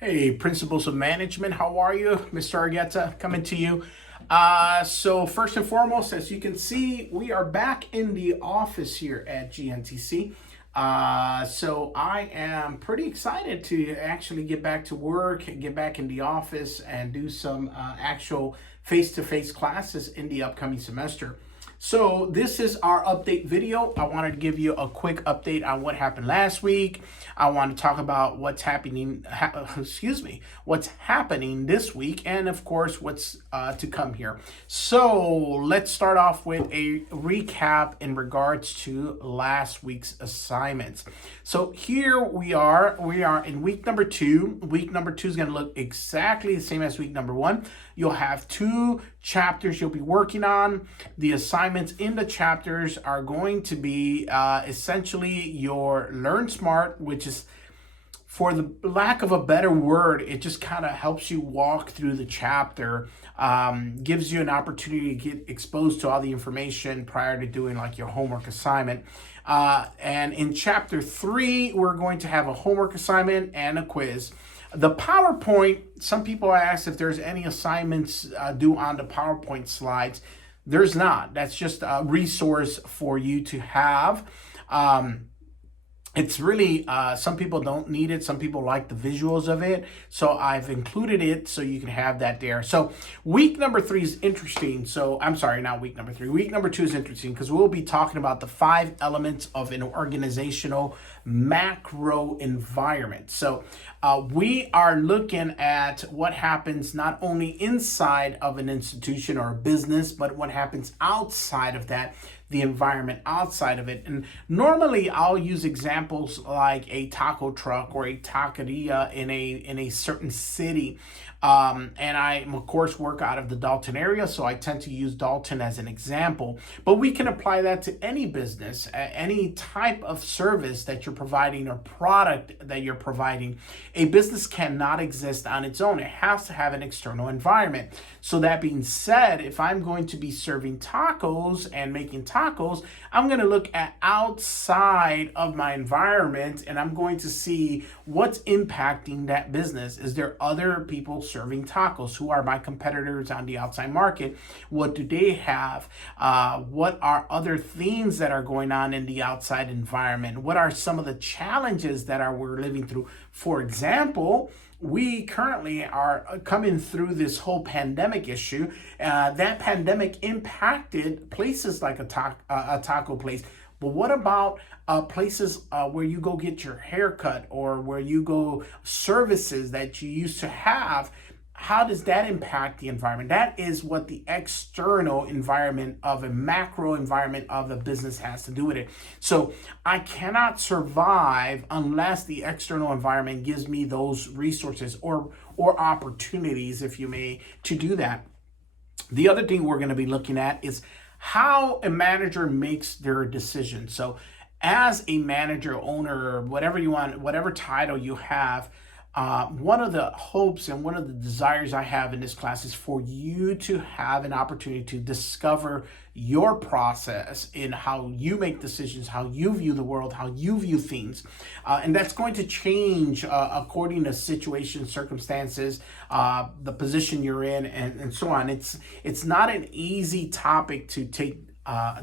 Hey, Principles of Management, how are you? Mr. Argueta coming to you. So first and foremost, as you can see, we are back in the office here at GNTC. So I am pretty excited to actually get back to work, get back in the office, and do some actual face-to-face classes in the upcoming semester. So this is our update video. I wanted to give you a quick update on what happened last week. I want to talk about what's happening, what's happening this week, and of course, what's to come here. So let's start off with a recap in regards to last week's assignments. So here we are in week number 2. Week number 2 is going to look exactly the same as week number 1. You'll have 2 chapters you'll be working on. The assignments in the chapters are going to be essentially your Learn Smart, which is, for the lack of a better word, it just kind of helps you walk through the chapter, gives you an opportunity to get exposed to all the information prior to doing like your homework assignment. And in chapter 3, we're going to have a homework assignment and a quiz. The PowerPoint, some people ask if there's any assignments due on the PowerPoint slides. There's not. That's just a resource for you to have. It's really, some people don't need it. Some people like the visuals of it. So I've included it so you can have that there. So week number 3 is interesting. So I'm sorry, not week number 3. Week number 2 is interesting because we'll be talking about the 5 elements of an organizational macro environment. So we are looking at what happens not only inside of an institution or a business, but what happens outside of that, the environment outside of it. And normally I'll use examples like a taco truck or a taqueria in a certain city. And I, of course, work out of the Dalton area, so I tend to use Dalton as an example. But we can apply that to any business, any type of service that you're providing or product that you're providing. A business cannot exist on its own. It has to have an external environment. So that being said, if I'm going to be serving tacos and making tacos, I'm going to look at outside of my environment and I'm going to see what's impacting that business. Is there other people serving tacos? Who are my competitors on the outside market? What do they have? What are other things that are going on in the outside environment? What are some of the challenges that we're living through? For example, we currently are coming through this whole pandemic issue. That pandemic impacted places like a taco place. But what about places where you go get your haircut or where you go services that you used to have? How does that impact the environment? That is what the external environment of a macro environment of a business has to do with it. So I cannot survive unless the external environment gives me those resources or opportunities, if you may, to do that. The other thing we're going to be looking at is how a manager makes their decisions. So as a manager, owner, whatever you want, whatever title you have, one of the hopes and one of the desires I have in this class is for you to have an opportunity to discover your process in how you make decisions, how you view the world, how you view things. And that's going to change according to situations, circumstances, the position you're in, and so on. It's not an easy topic to take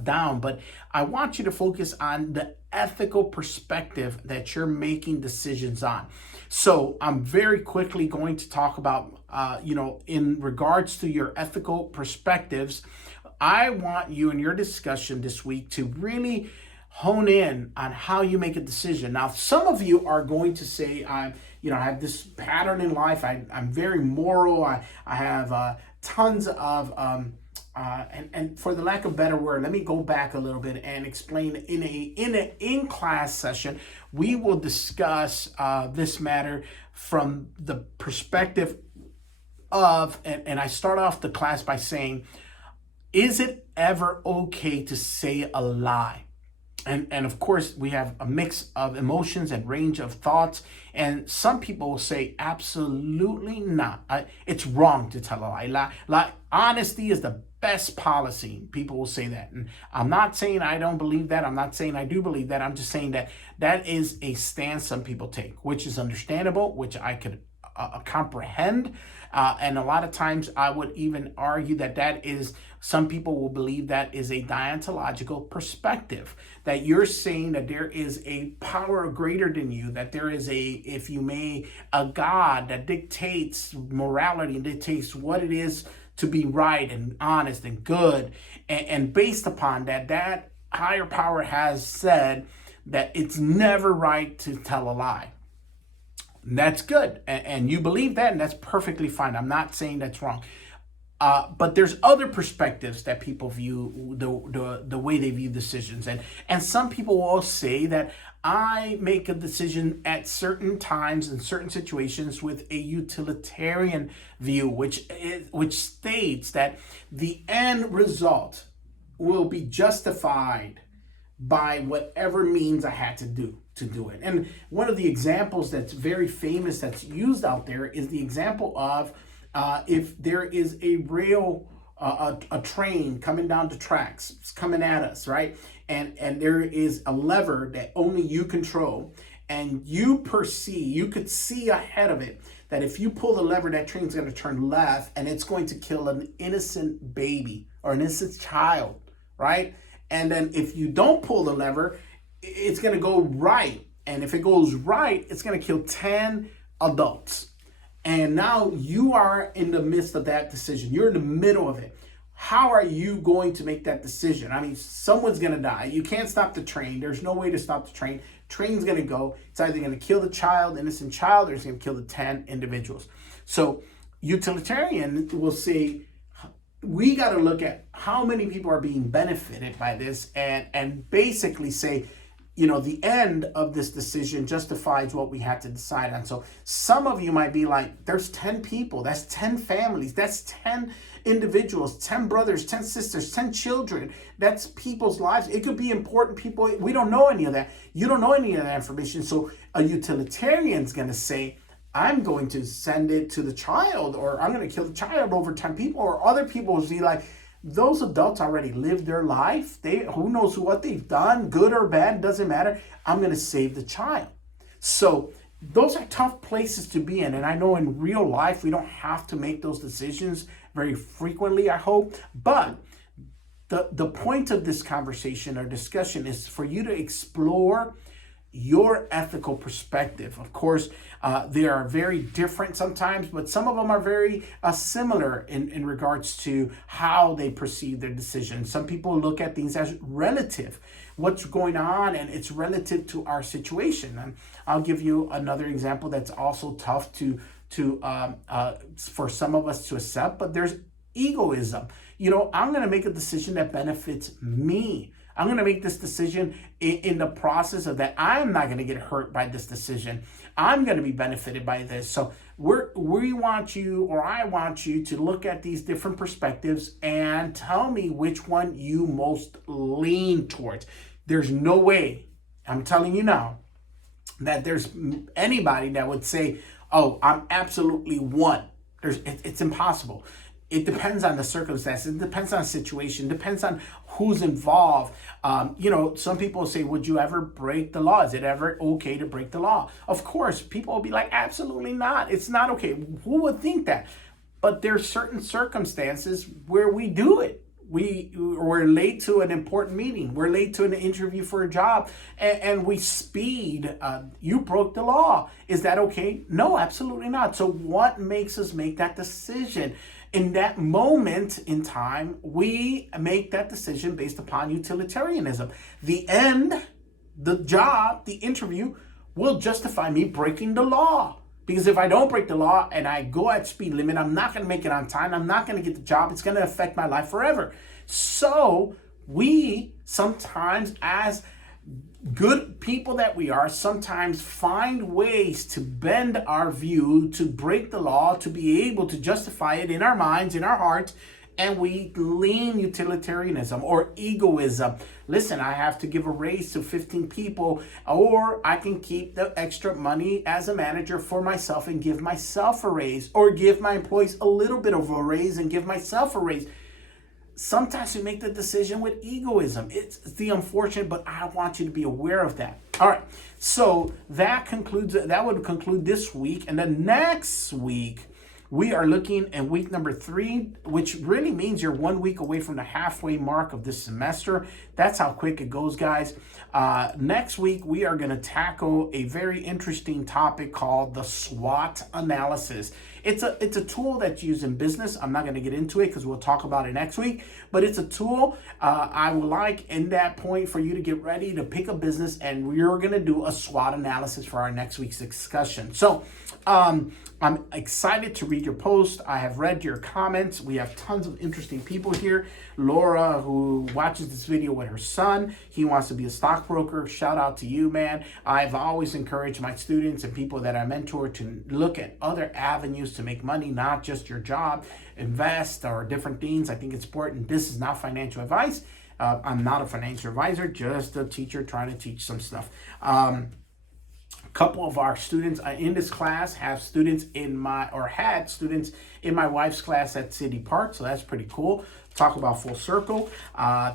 down, but I want you to focus on the ethical perspective that you're making decisions on. So I'm very quickly going to talk about, in regards to your ethical perspectives, I want you in your discussion this week to really hone in on how you make a decision. Now, some of you are going to say, I have this pattern in life. I'm very moral. I have tons of and for the lack of a better word, let me go back a little bit and explain in class session. We will discuss this matter from the perspective of, and I start off the class by saying, is it ever okay to say a lie? And of course, we have a mix of emotions and range of thoughts. And some people will say, absolutely not. It's wrong to tell a lie. Honesty is the best policy. People will say that. And I'm not saying I don't believe that. I'm not saying I do believe that. I'm just saying that that is a stance some people take, which is understandable, which I could comprehend. And a lot of times I would even argue that is, some people will believe that is a deontological perspective, that you're saying that there is a power greater than you, that there is if you may, a God that dictates morality and dictates what it is to be right and honest and good. And based upon that higher power has said that it's never right to tell a lie. And that's good. And you believe that, and that's perfectly fine. I'm not saying that's wrong. But there's other perspectives that people view the way they view decisions. And some people will say that I make a decision at certain times in certain situations with a utilitarian view, which states that the end result will be justified by whatever means I had to do it. And one of the examples that's very famous that's used out there is the example of if there is a train coming down the tracks, it's coming at us, right? And there is a lever that only you control, and you could see ahead of it that if you pull the lever, that train's going to turn left, and it's going to kill an innocent baby or an innocent child, right? And then if you don't pull the lever, it's going to go right. And if it goes right, it's going to kill 10 adults. And now you are in the midst of that decision. You're in the middle of it. How are you going to make that decision? I mean, someone's going to die. You can't stop the train. There's no way to stop the train. Train's going to go. It's either going to kill the innocent child, or it's going to kill the 10 individuals. So utilitarian will say, we got to look at how many people are being benefited by this, and basically say, the end of this decision justifies what we had to decide on. So some of you might be like, there's 10 people, that's 10 families, that's 10 individuals, 10 brothers, 10 sisters, 10 children. That's people's lives. It could be important people. We don't know any of that. You don't know any of that information. So a utilitarian's going to say, I'm going to send it to the child, or I'm going to kill the child over 10 people. Or other people will be like, those adults already lived their life. Who knows what they've done, good or bad, doesn't matter. I'm going to save the child. So those are tough places to be in. And I know in real life, we don't have to make those decisions very frequently, I hope. But the point of this conversation or discussion is for you to explore your ethical perspective. Of course, they are very different sometimes, but some of them are very similar in regards to how they perceive their decisions. Some people look at things as relative, what's going on, and it's relative to our situation. And I'll give you another example that's also tough for some of us to accept, but there's egoism. I'm going to make a decision that benefits me. I'm going to make this decision in the process of that. I'm not going to get hurt by this decision. I'm going to be benefited by this. So we want you, or I want you, to look at these different perspectives and tell me which one you most lean towards. There's no way, I'm telling you now, that there's anybody that would say, oh, I'm absolutely one. It's impossible. It depends on the circumstances. It depends on the situation. It depends on who's involved. Some people say, would you ever break the law? Is it ever okay to break the law? Of course, people will be like, absolutely not. It's not okay. Who would think that? But there's certain circumstances where we do it. We're late to an important meeting. We're late to an interview for a job, and we speed. You broke the law. Is that okay? No, absolutely not. So what makes us make that decision? In that moment in time, we make that decision based upon utilitarianism. The end, the job, the interview will justify me breaking the law. Because if I don't break the law and I go at speed limit, I'm not going to make it on time. I'm not going to get the job. It's going to affect my life forever. So we sometimes, as good people that we are, sometimes find ways to bend our view, to break the law, to be able to justify it in our minds, in our hearts, and we lean utilitarianism or egoism. Listen, I have to give a raise to 15 people, or I can keep the extra money as a manager for myself and give myself a raise, or give my employees a little bit of a raise and give myself a raise. Sometimes we make the decision with egoism. It's the unfortunate, but I want you to be aware of that. All right. So that would conclude this week. And then next week, we are looking at week number 3, which really means you're 1 week away from the halfway mark of this semester. That's how quick it goes, guys. Next week, we are going to tackle a very interesting topic called the SWOT analysis. It's a tool that's used in business. I'm not going to get into it because we'll talk about it next week. But it's a tool I would like in that point for you to get ready to pick a business, and we're going to do a SWOT analysis for our next week's discussion. So I'm excited to read your post. I have read your comments. We have tons of interesting people here. Laura, who watches this video with her son, he wants to be a stockbroker. Shout out to you, man. I've always encouraged my students and people that I mentor to look at other avenues to make money, not just your job, invest or different things. I think it's important. This is not financial advice. I'm not a financial advisor, just a teacher trying to teach some stuff. Couple of our students in this class have students had students in my wife's class at City Park, so that's pretty cool. Talk about full circle.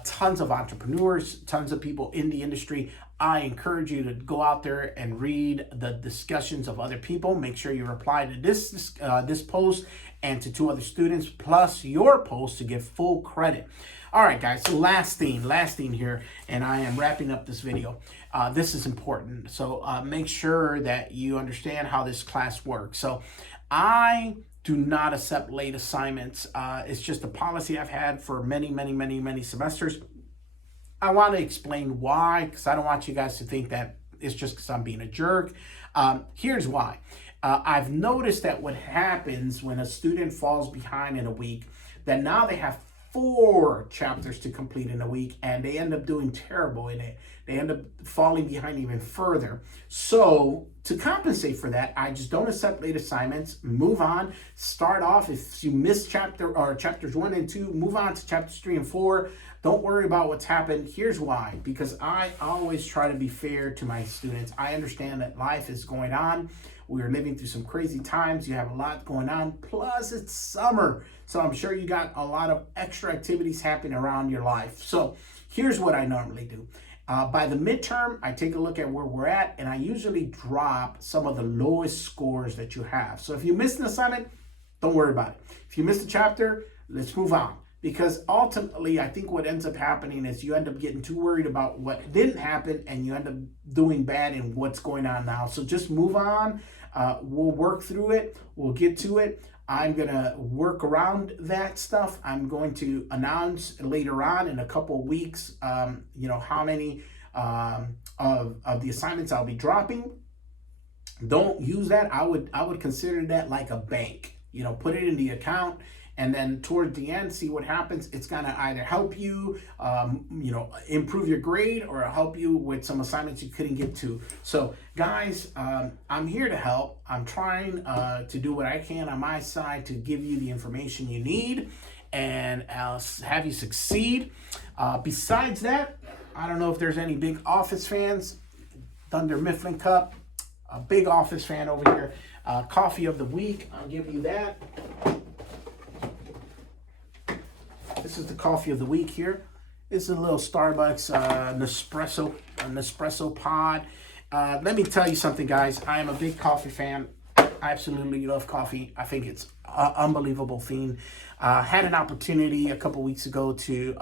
Tons of entrepreneurs, tons of people in the industry. I encourage you to go out there and read the discussions of other people. Make sure you reply to this post and to 2 other students, plus your post to get full credit. All right, guys, so last thing here, and I am wrapping up this video. This is important, so make sure that you understand how this class works. So I do not accept late assignments. It's just a policy I've had for many semesters. I want to explain why, because I don't want you guys to think that it's just because I'm being a jerk. Here's why. I've noticed that what happens when a student falls behind in a week, that now they have 4 chapters to complete in a week, and they end up doing terrible in it. They end up falling behind even further. So to compensate for that, I just don't accept late assignments. Move on. Start off. If you miss chapters 1 and 2, move on to chapters 3 and 4. Don't worry about what's happened. Here's why. Because I always try to be fair to my students. I understand that life is going on. We are living through some crazy times. You have a lot going on. Plus, it's summer. So I'm sure you got a lot of extra activities happening around your life. So here's what I normally do. By the midterm, I take a look at where we're at, and I usually drop some of the lowest scores that you have. So if you missed an assignment, don't worry about it. If you missed a chapter, let's move on. Because ultimately, I think what ends up happening is you end up getting too worried about what didn't happen, and you end up doing bad in what's going on now. So just move on. We'll work through it. We'll get to it. I'm going to work around that stuff. I'm going to announce later on in a couple of weeks, how many of the assignments I'll be dropping. Don't use that. I would consider that like a bank. Put it in the account, and then toward the end, see what happens. It's gonna either help you, improve your grade, or help you with some assignments you couldn't get to. So, guys, I'm here to help. I'm trying to do what I can on my side to give you the information you need and have you succeed. Besides that, I don't know if there's any big Office fans. Thunder Mifflin Cup, a big Office fan over here. Coffee of the week, I'll give you that. This is the coffee of the week here. This is a little Starbucks Nespresso pod. Let me tell you something, guys. I am a big coffee fan. I absolutely love coffee. I think it's an unbelievable thing. Had an opportunity a couple weeks ago to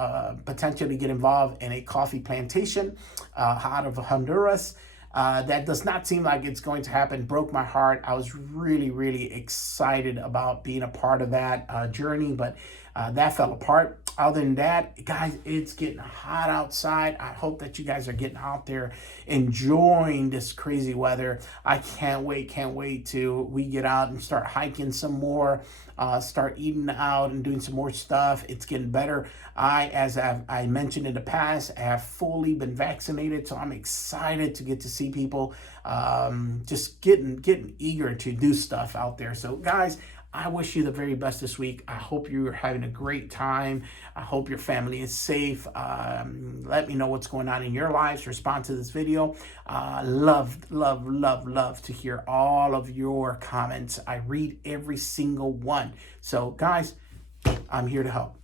potentially get involved in a coffee plantation out of Honduras. That does not seem like it's going to happen. Broke my heart. I was really excited about being a part of that journey, but that fell apart. Other than that, guys, it's getting hot outside. I hope that you guys are getting out there enjoying this crazy weather. I can't wait till we get out and start hiking some more, start eating out and doing some more stuff. It's getting better. As I mentioned in the past, I have fully been vaccinated, so I'm excited to get to see people, just getting eager to do stuff out there. So, guys, I wish you the very best this week. I hope you're having a great time. I hope your family is safe. Let me know what's going on in your lives. Respond to this video. Love to hear all of your comments. I read every single one. So, guys, I'm here to help.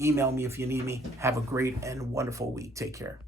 Email me if you need me. Have a great and wonderful week. Take care.